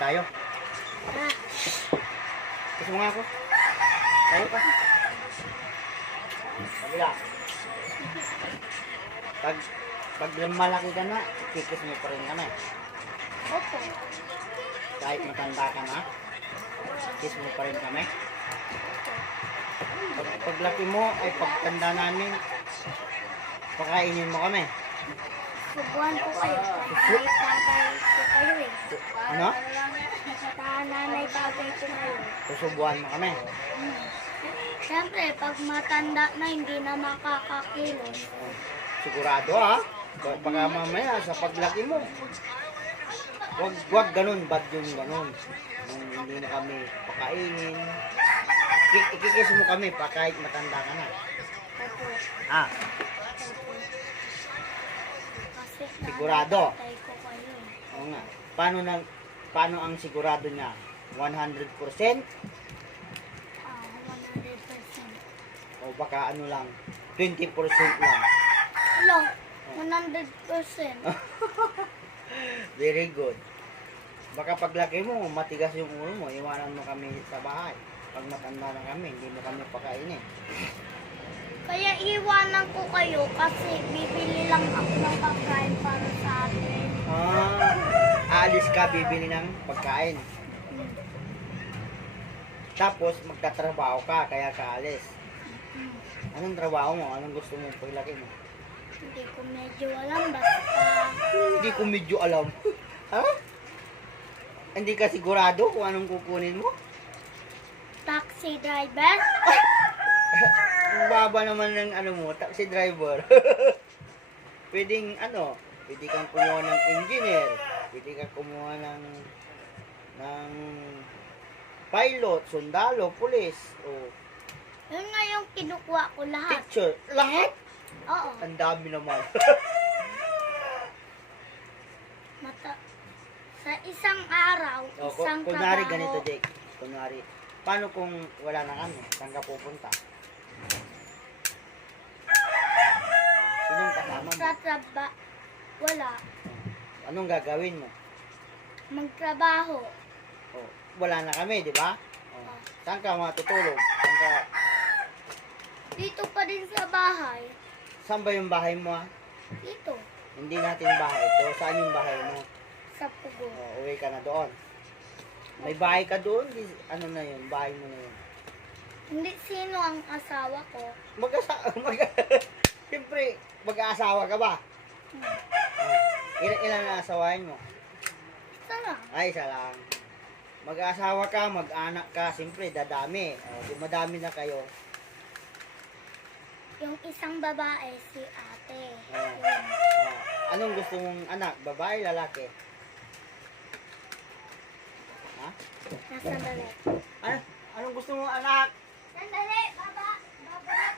tayo. Kiss mo nga ako. Tayo pa. Kabila. Pag malaki ka na, kikis mo pa rin kami. Opo. Kahit matanda ka na, kiss mo pa rin kami. Paglaki mo, ay pagtanda namin, pakainin mo kami. Subuhan ko kayo. Nanay, tatay ko kayo eh. Ano? Nanay, tatay ko kayo. Susubuhan mo kami. Siyempre, pag matanda na, hindi na makakakilos. Sigurado ha? Baka mamaya sa paglaki mo. Wag ganun, bad yung ganun. Yung hindi na kami pakainin. Ikikis mo kami pa kahit matanda ka na. Opo. Ah, Kasi Sigurado? nanay, tatay ko kayo eh. oo nga. Paano ang sigurado niya? 100%? Ah, 100%. O baka ano lang, 20% lang. Hello, 100%. Very good. Baka paglaki mo, matigas yung ulo mo, iwanan mo kami sa bahay. Pag matanda na kami, hindi mo kami pakainin. Kaya iwanan ko kayo kasi bibili lang ako ng pagkain para sa atin. Aalis ka, bibili ng pagkain. Tapos, magtatrabaho ka, kaya ka alis. Anong trabaho mo? Anong gusto mo paglaki mo? Hindi ko medyo alam, basta Hindi ko medyo alam. Ha? Hindi ka sigurado kung anong kukunin mo? taxi driver. Ang baba naman ng ano mo, taxi driver. Pwedeng pwede kang kumuha ng engineer, pwede kang kumuha ng pilot, sundalo, pulis, o Yun nga yung kinukuha ko lahat. teacher. Lahat? Oo. Ang dami naman. Sa isang araw, isang Kunwari trabaho. ganito, Jake. Kunwari, paano kung wala na kami? Saan ka pupunta? Sinong kasama mo? Sa wala. Anong gagawin mo? Magtrabaho. Oh, wala na kami, di ba? Oh, saan ka matutulog? Saan ka... Dito pa din sa bahay. Saan ba yung bahay mo? Dito. Hindi natin bahay. So, saan yung bahay mo? Sa Pugo. Oh, uwi ka na doon. May bahay ka doon? Ano na yun? Bahay mo na yun. Hindi sino ang asawa ko. Siyempre, mag-aasawa ka ba? Ilan na asawahin mo? Isa lang. Ay, isa lang. Mag-aasawa ka, mag-anak ka, siyempre, dadami. Di madami na kayo. Yung isang babae, si ate. Oh. Yun. Anong gusto mong anak? Babae, lalaki? Ha? Nasandali. Anong gusto mong anak? Sandali, baba. Baba.